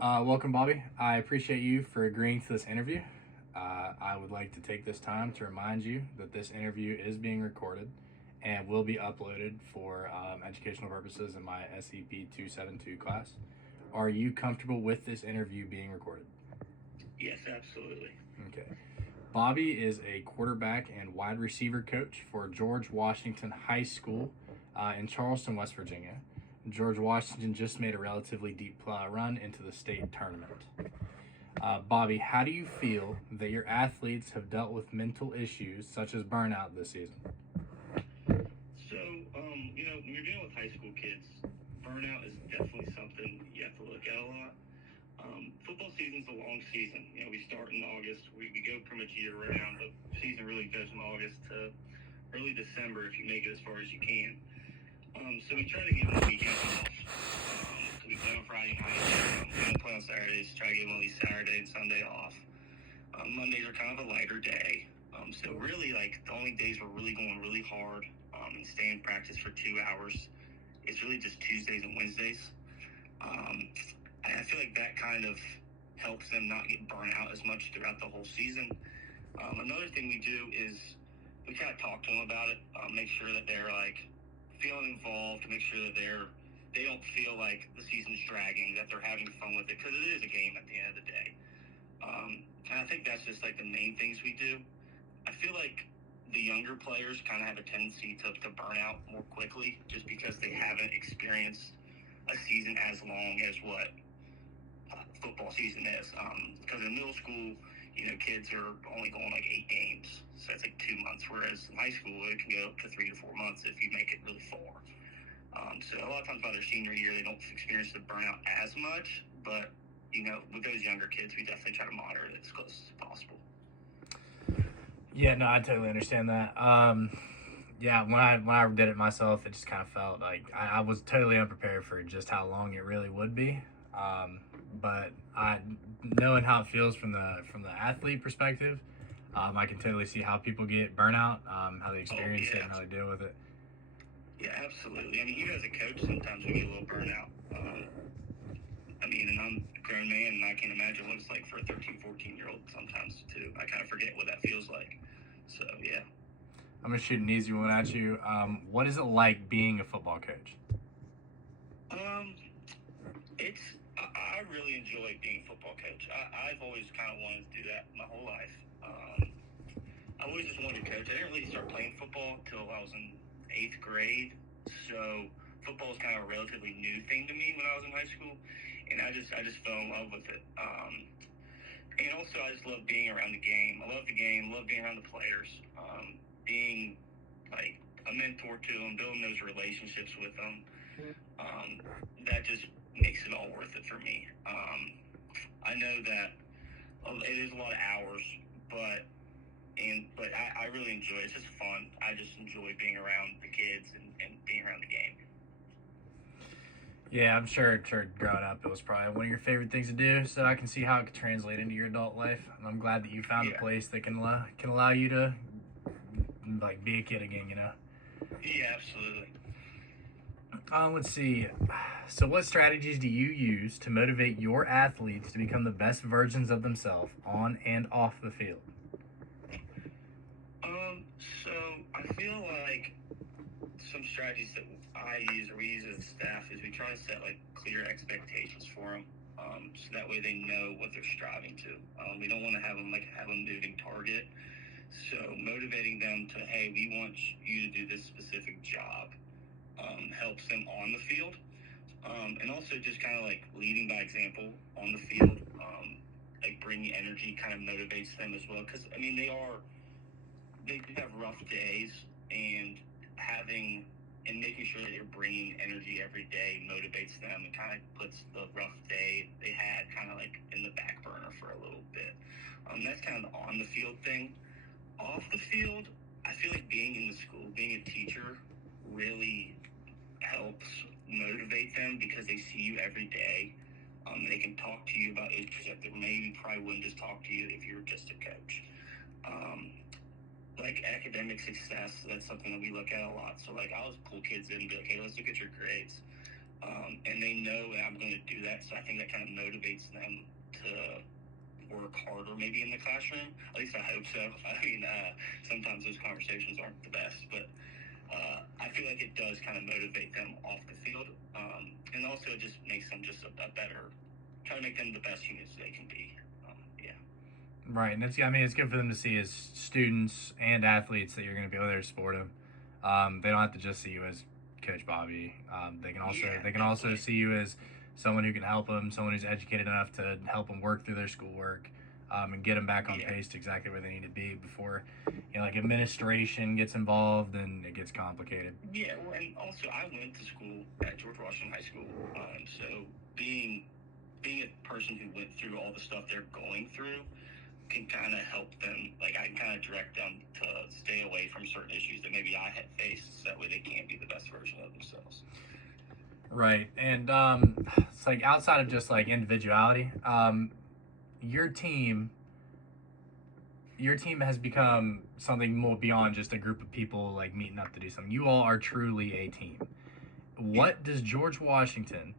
Welcome, Bobby. I appreciate you for agreeing to this interview. I would like to take this time to remind you that this interview is being recorded and will be uploaded for educational purposes in my SEP 272 class. Are you comfortable with this interview being recorded? Yes, absolutely. Okay. Bobby is a quarterback and wide receiver coach for George Washington High School in Charleston, West Virginia. George Washington just made a relatively deep run into the state tournament. Bobby, how do you feel that your athletes have dealt with mental issues such as burnout this season? So, when you're dealing with high school kids, burnout is definitely something you have to look at a lot. Football season's a long season. We start in August. We go pretty much year round. The season really goes from August to early December if you make it as far as you can. So we try to give them the weekend off. We play on Friday night. We don't play on Saturdays. Try to give them at least Saturday and Sunday off. Mondays are kind of a lighter day. So really, like, the only days we're really going really hard and stay in practice for 2 hours is really just Tuesdays and Wednesdays. And I feel like that kind of helps them not get burnt out as much throughout the whole season. Another thing we do is we kind of talk to them about it, make sure that they're like feeling involved, make sure that they don't feel like the season's dragging, that they're having fun with it, because it is a game at the end of the day. And I think that's just like the main things we do. I feel like the younger players kind of have a tendency to burn out more quickly just because they haven't experienced a season as long as what football season is. Because in middle school, kids are only going like 8 games, so it's like 2 months. Whereas in high school, it can go up to 3 to 4 months if you make it really far. So a lot of times by their senior year, they don't experience the burnout as much. But with those younger kids, we definitely try to monitor it as close as possible. Yeah, no, I totally understand that. Yeah, when I did it myself, it just kind of felt like I was totally unprepared for just how long it really would be. But knowing how it feels from the athlete perspective, I can totally see how people get burnout, how they experience it, and how they deal with it. Yeah, absolutely. I mean, you as a coach, sometimes we get a little burnout. And I'm a grown man, and I can't imagine what it's like for a 13, 14-year-old sometimes, too. I kind of forget what that feels like. So, yeah. I'm going to shoot an easy one at you. What is it like being a football coach? I really enjoy being a football coach. I've always kind of wanted to do that my whole life. I always just wanted to coach. I didn't really start playing football until I was in 8th grade. So football was kind of a relatively new thing to me when I was in high school. And I just fell in love with it. And also, I just love being around the game. I love the game, love being around the players, being like a mentor to them, building those relationships with them. That just makes it all worth it for me. I know that it is a lot of hours, but I really enjoy it. It's just fun. I just enjoy being around the kids and being around the game. Yeah, I'm sure growing up it was probably one of your favorite things to do. So I can see how it could translate into your adult life. And I'm glad that you found a place that can allow you to like be a kid again. Yeah, absolutely. Let's see. So, what strategies do you use to motivate your athletes to become the best versions of themselves on and off the field? So I feel like some strategies that I use or we use as a staff is we try to set like clear expectations for them, so that way they know what they're striving to. We don't want to have a moving target. So motivating them to, hey, we want you to do this specific job, helps them on the field, and also just kind of like leading by example on the field, like bringing energy kind of motivates them as well. Because they do have rough days, and making sure that you're bringing energy every day motivates them and kind of puts the rough day they had kind of like in the back burner for a little bit. That's kind of the on the field thing. Off the field, I feel like being in the school, being a teacher, really helps motivate them because they see you every day. They can talk to you about issues that they maybe probably wouldn't just talk to you if you were just a coach. Like academic success, that's something that we look at a lot. So like I'll just pull kids in and be like, hey, let's look at your grades. and they know that I'm going to do that. So I think that kind of motivates them to work harder maybe in the classroom. At least I hope so. I mean, sometimes those conversations aren't the best, but I feel like it does kind of motivate them off the field. And also it just makes them just a better, try to make them the best humans they can be. Yeah. Right, and it's good for them to see as students and athletes that you're going to be there to support them. They don't have to just see you as Coach Bobby. They can also see you as someone who can help them, someone who's educated enough to help them work through their schoolwork, and get them back on pace to exactly where they need to be before, like administration gets involved and it gets complicated. Yeah, well, and also I went to school at George Washington High School, so being a person who went through all the stuff they're going through can kind of help them. Like I can kind of direct them to stay away from certain issues that maybe I had faced, so that way they can be the best version of themselves. Right, and it's like outside of just like individuality, your team has become something more beyond just a group of people like meeting up to do something. You all are truly a team. What does George Washington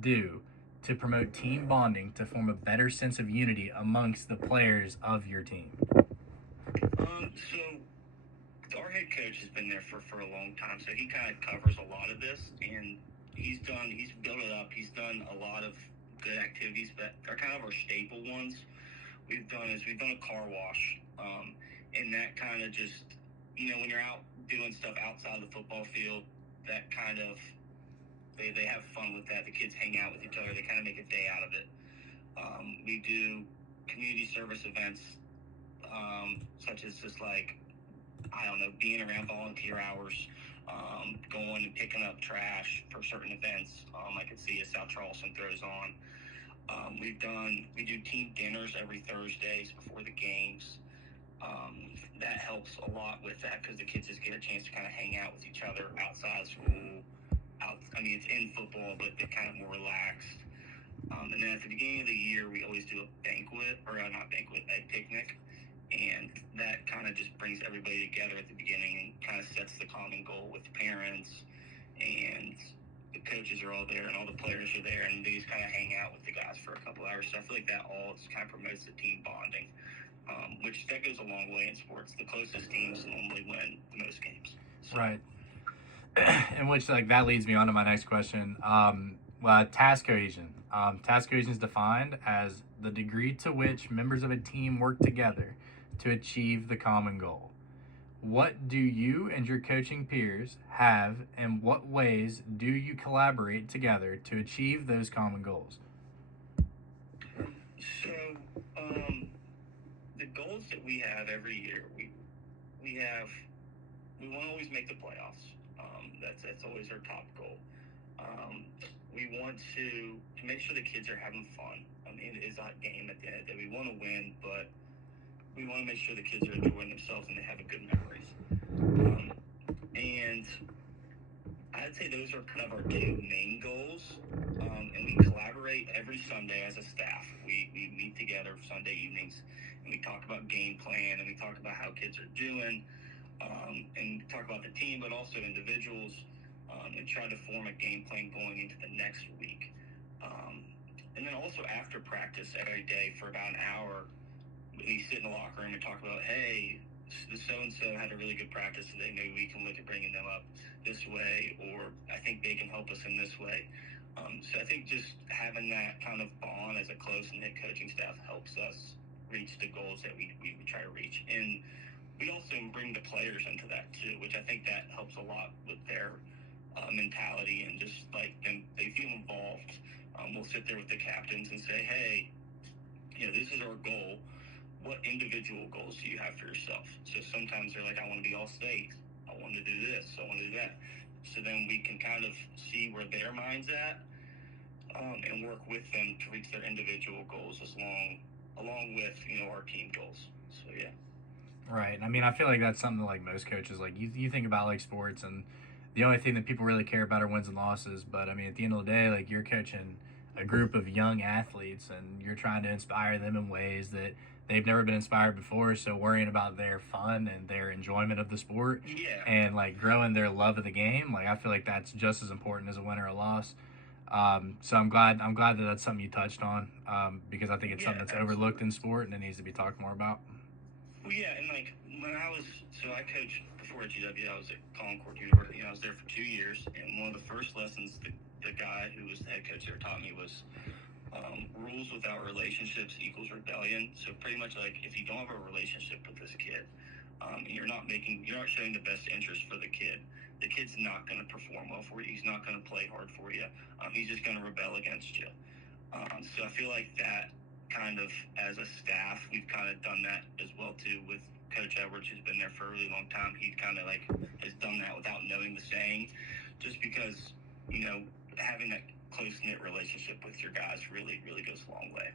do to promote team bonding to form a better sense of unity amongst the players of your team? So our head coach has been there for a long time, so he kind of covers a lot of this, and he's built it up. He's done a lot of good activities that are kind of our staple ones. We've done a car wash, and that kind of just, when you're out doing stuff outside the football field, that kind of they have fun with that. The kids hang out with each other. They kind of make a day out of it. We do community service events, such as just like, I don't know, being around volunteer hours, going and picking up trash for certain events. I could see as South Charleston throws on. We do team dinners every Thursdays before the games. That helps a lot with that because the kids just get a chance to kind of hang out with each other outside of school. It's in football, but they're kind of more relaxed. And then at the beginning of the year, we always do a picnic. And that kind of just brings everybody together at the beginning and kind of sets the common goal with the parents, and the coaches are all there and all the players are there, and they just kind of hang out with the guys for a couple hours. So I feel like that all just kind of promotes the team bonding, which that goes a long way in sports. The closest teams normally win the most games. So. Right. In which, like, that leads me on to my next question. Task cohesion. Task cohesion is defined as the degree to which members of a team work together to achieve the common goal. What do you and your coaching peers have, and what ways do you collaborate together to achieve those common goals? So, the goals that we have every year, we want to always make the playoffs. That's always our top goal. We want to make sure the kids are having fun. It is a game at the end of the day. We want to win, but we want to make sure the kids are enjoying themselves and they have good memories. And I'd say those are kind of our two main goals. And we collaborate every Sunday as a staff. We meet together Sunday evenings, and we talk about game plan, and we talk about how kids are doing, and talk about the team, but also individuals, and try to form a game plan going into the next week. And then also after practice every day for about an hour, we sit in the locker room and talk about, hey, the so-and-so had a really good practice today. Maybe we can look at bringing them up this way, or I think they can help us in this way. So I think just having that kind of bond as a close-knit coaching staff helps us reach the goals that we try to reach. And we also bring the players into that too, which I think that helps a lot with their mentality, and just like they feel involved. We'll sit there with the captains and say, hey, this is our goal. What individual goals do you have for yourself? So sometimes they're like, I want to be all state. I want to do this. I want to do that. So then we can kind of see where their mind's at, and work with them to reach their individual goals along with, our team goals. So, yeah. Right. I feel like that's something that, like, most coaches, like, you think about, like, sports, and the only thing that people really care about are wins and losses. But, at the end of the day, like, you're coaching a group of young athletes, and you're trying to inspire them in ways that they've never been inspired before. So worrying about their fun and their enjoyment of the sport, and like growing their love of the game, like I feel like that's just as important as a win or a loss. So I'm glad that that's something you touched on, because I think it's Yeah, something that's absolutely. overlooked in sport and it needs to be talked more about. Well, yeah, and like when I coached before at GW. I was at Concord University. I was there for 2 years, and one of the first lessons the guy who was the head coach there taught me was rules without relationships equals rebellion. So pretty much like if you don't have a relationship with this kid, and you're not showing the best interest for the kid's not going to perform well for you. He's not going to play hard for you. He's just going to rebel against you. So I feel like that kind of as a staff, we've kind of done that as well too with Coach Edwards, who's been there for a really long time. He kind of like has done that without knowing the saying, just because having that close knit relationship with your guys really really goes a long way.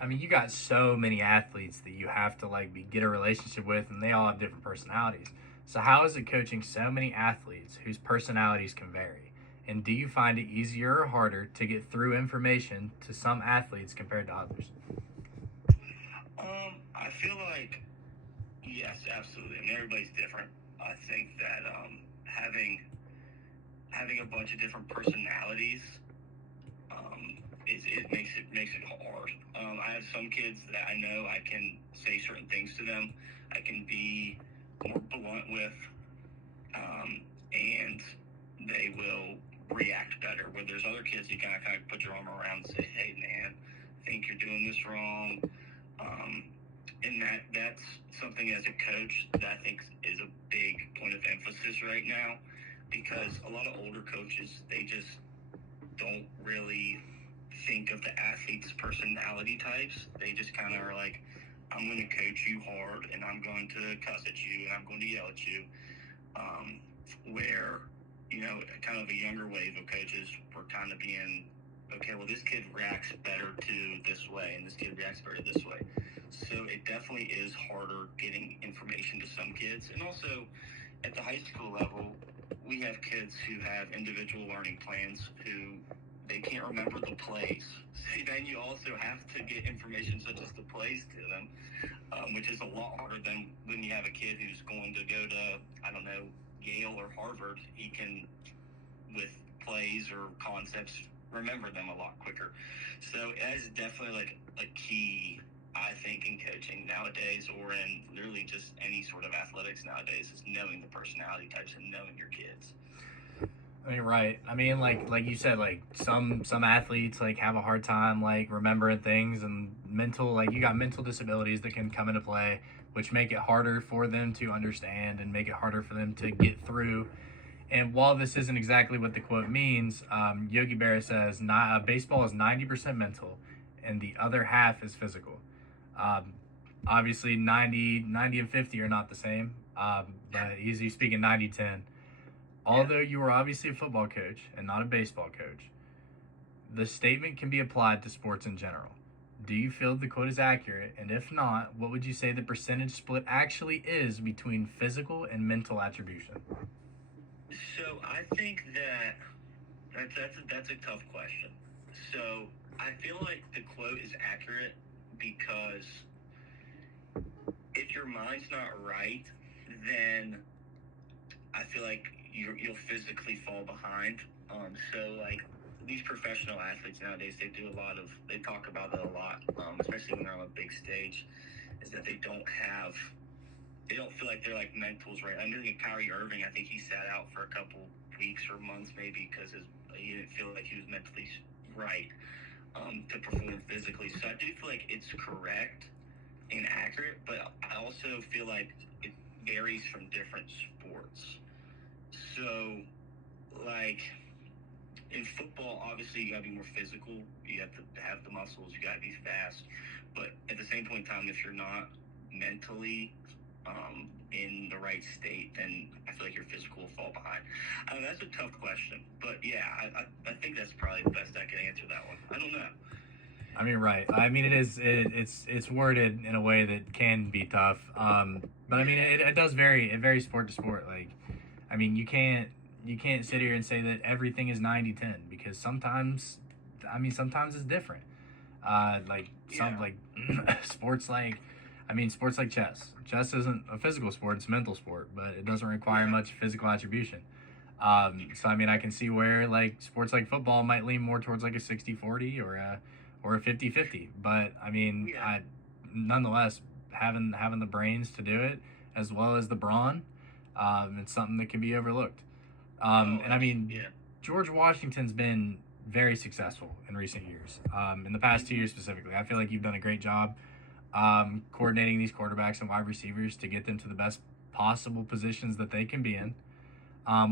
I mean, you got so many athletes that you have to get a relationship with, and they all have different personalities. So how is it coaching so many athletes whose personalities can vary? And do you find it easier or harder to get through information to some athletes compared to others? I feel like yes, absolutely. I mean, everybody's different. I think that having a bunch of different personalities it makes it hard. I have some kids that I know I can say certain things to them. I can be more blunt with, and they will react better. Where there's other kids you kind of put your arm around and say, "Hey, man, I think you're doing this wrong." And that's something as a coach that I think is a big point of emphasis right now, because a lot of older coaches, they just don't really think of the athlete's personality types. They just kind of are like, I'm going to coach you hard, and I'm going to cuss at you, and I'm going to yell at you. Where, kind of a younger wave of coaches were kind of being, okay, well, this kid reacts better to this way, and this kid reacts better this way. So it definitely is harder getting information to some kids. And also, at the high school level, we have kids who have individual learning plans who they can't remember the plays. So then you also have to get information such as the plays to them, which is a lot harder than when you have a kid who's going to go to, I don't know, Yale or Harvard. He can, with plays or concepts, remember them a lot quicker. So that is definitely like a key, I think, in coaching nowadays, or in literally just any sort of athletics nowadays, is knowing the personality types and knowing your kids. I mean, right. I mean, like you said, some athletes have a hard time remembering things, and you got mental disabilities that can come into play, which make it harder for them to understand and make it harder for them to get through. And while this isn't exactly what the quote means, Yogi Berra says baseball is 90% mental, and the other half is physical. Obviously, 90 and 50 are not the same, but he's speaking 90-10. Although you are obviously a football coach and not a baseball coach, the statement can be applied to sports in general. Do you feel the quote is accurate? And if not, what would you say the percentage split actually is between physical and mental attribution? So I think that's a tough question. So I feel like the quote is accurate because if your mind's not right, then I feel like you'll physically fall behind. So like these professional athletes nowadays, they talk about that a lot, especially when they're on a big stage, is that they don't feel like they're like mentals right. I'm doing Kyrie Irving. I think he sat out for a couple weeks or months maybe because he didn't feel like he was mentally right to perform physically. So I do feel like it's correct and accurate, but I also feel like it varies from different sports. So, like in football, obviously you gotta be more physical. You have to have the muscles. You gotta be fast. But at the same point in time, if you're not mentally in the right state, then I feel like your physical will fall behind. I mean, that's a tough question, but yeah, I think that's probably the best I can answer that one. I don't know. I mean, right. I mean, it's worded in a way that can be tough. But I mean, it does vary. It varies sport to sport. I mean, you can't sit here and say that everything is 90-10 because sometimes it's different. Sports sports like chess. Chess isn't a physical sport; it's a mental sport, but it doesn't require much physical attribution. So I mean, I can see where like sports like football might lean more towards like a 60-40 or a 50-50. But I mean, Yeah. I nonetheless having the brains to do it as well as the brawn, it's something that can be overlooked. And I mean, Yeah. George Washington's been very successful in recent years. In the past 2 years specifically, I feel like you've done a great job coordinating these quarterbacks and wide receivers to get them to the best possible positions that they can be in.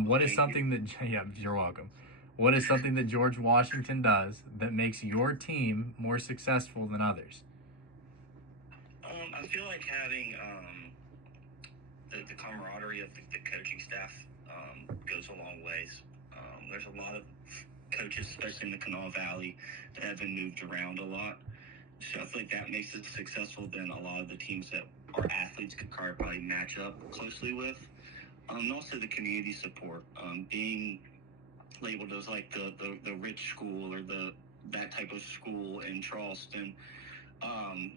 What is something that, yeah, you're welcome. What is something that George Washington does that makes your team more successful than others? I feel like having the camaraderie of the coaching staff goes a long ways. There's a lot of coaches, especially in the Kanawha Valley, that have been moved around a lot. So I feel like that makes it successful than a lot of the teams that our athletes could probably match up closely with. And also the community support, being labeled as like the rich school or that type of school in Charleston. Um,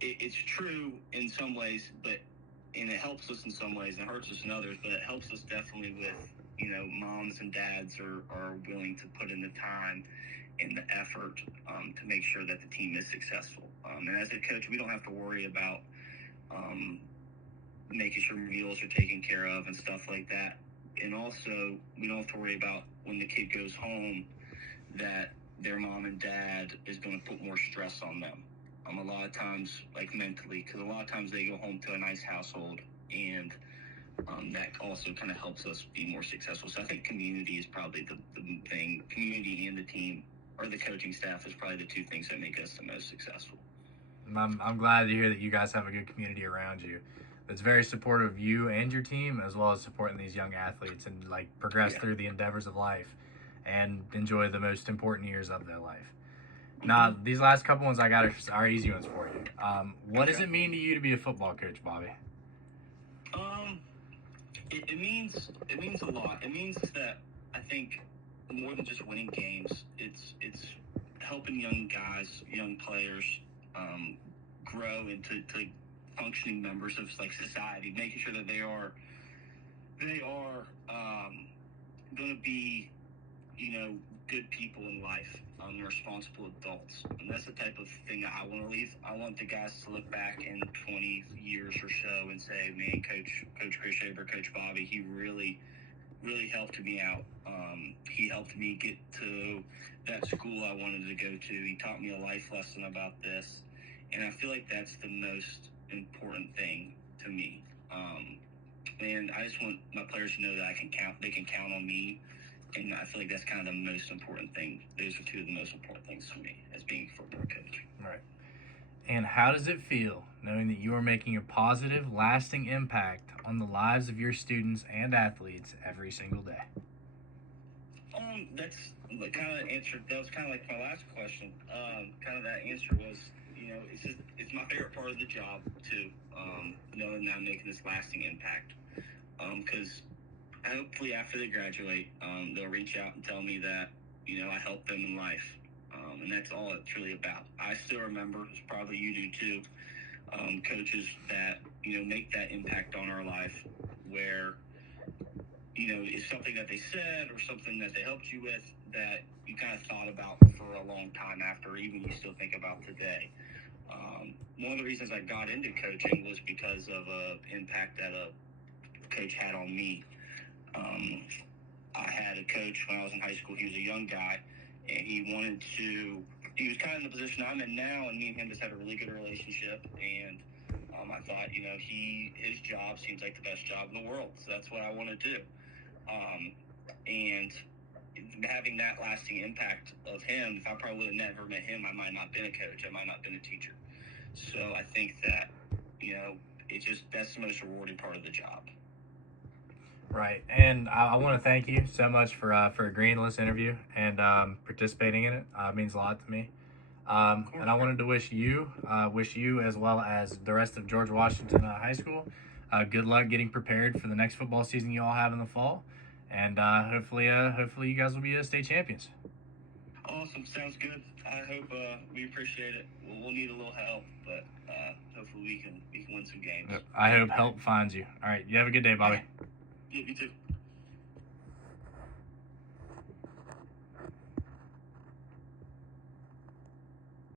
it's true in some ways, and it helps us in some ways and hurts us in others, but it helps us definitely with, moms and dads are willing to put in the time and the effort to make sure that the team is successful. And as a coach, we don't have to worry about um, making sure meals are taken care of and stuff like that. And also, we don't have to worry about when the kid goes home that their mom and dad is going to put more stress on them. A lot of times, like mentally, because a lot of times they go home to a nice household, and that also kind of helps us be more successful. So I think community is probably the thing. Community and the team or the coaching staff is probably the two things that make us the most successful. I'm glad to hear that you guys have a good community around you that's very supportive of you and your team, as well as supporting these young athletes and like progress through the endeavors of life and enjoy the most important years of their life. Now, these last couple ones I got are easy ones for you. What does it mean to you to be a football coach, Bobby? It means a lot. It means that I think more than just winning games, it's helping young guys, young players, grow into functioning members of like society, making sure that they are going to be good people in life, responsible adults. And that's the type of thing that I want to leave. I want the guys to look back in 20 years or so and say, man, Coach Chris Shaver, Coach Bobby, he really, really helped me out. He helped me get to that school I wanted to go to. He taught me a life lesson about this. And I feel like that's the most important thing to me. And I just want my players to know that they can count on me. And I feel like that's kind of the most important thing. Those are two of the most important things to me as being a football coach. Right. And how does it feel knowing that you are making a positive, lasting impact on the lives of your students and athletes every single day? That's kind of answered. That was kind of like my last question. Kind of that answer was, it's my favorite part of the job too. Knowing that I'm making this lasting impact. Because hopefully after they graduate, they'll reach out and tell me that, I helped them in life. And that's all it's really about. I still remember, as probably you do too, coaches that, make that impact on our life where, it's something that they said or something that they helped you with that you kind of thought about for a long time after, even you still think about today. One of the reasons I got into coaching was because of an impact that a coach had on me. I had a coach when I was in high school. He was a young guy, and he was kind of in the position I'm in now, and me and him just had a really good relationship. And I thought, his job seems like the best job in the world, so that's what I want to do. And having that lasting impact of him, if I probably would have never met him, I might not have been a coach. I might not have been a teacher. So I think that, that's the most rewarding part of the job. Right, and I want to thank you so much for agreeing to this interview and participating in it. It means a lot to me. And I wanted to wish you as well as the rest of George Washington High School good luck getting prepared for the next football season you all have in the fall, and hopefully you guys will be state champions. Awesome, sounds good. I hope we appreciate it. We'll need a little help, but hopefully we can win some games. I hope help finds you. All right, you have a good day, Bobby. Yeah, you too.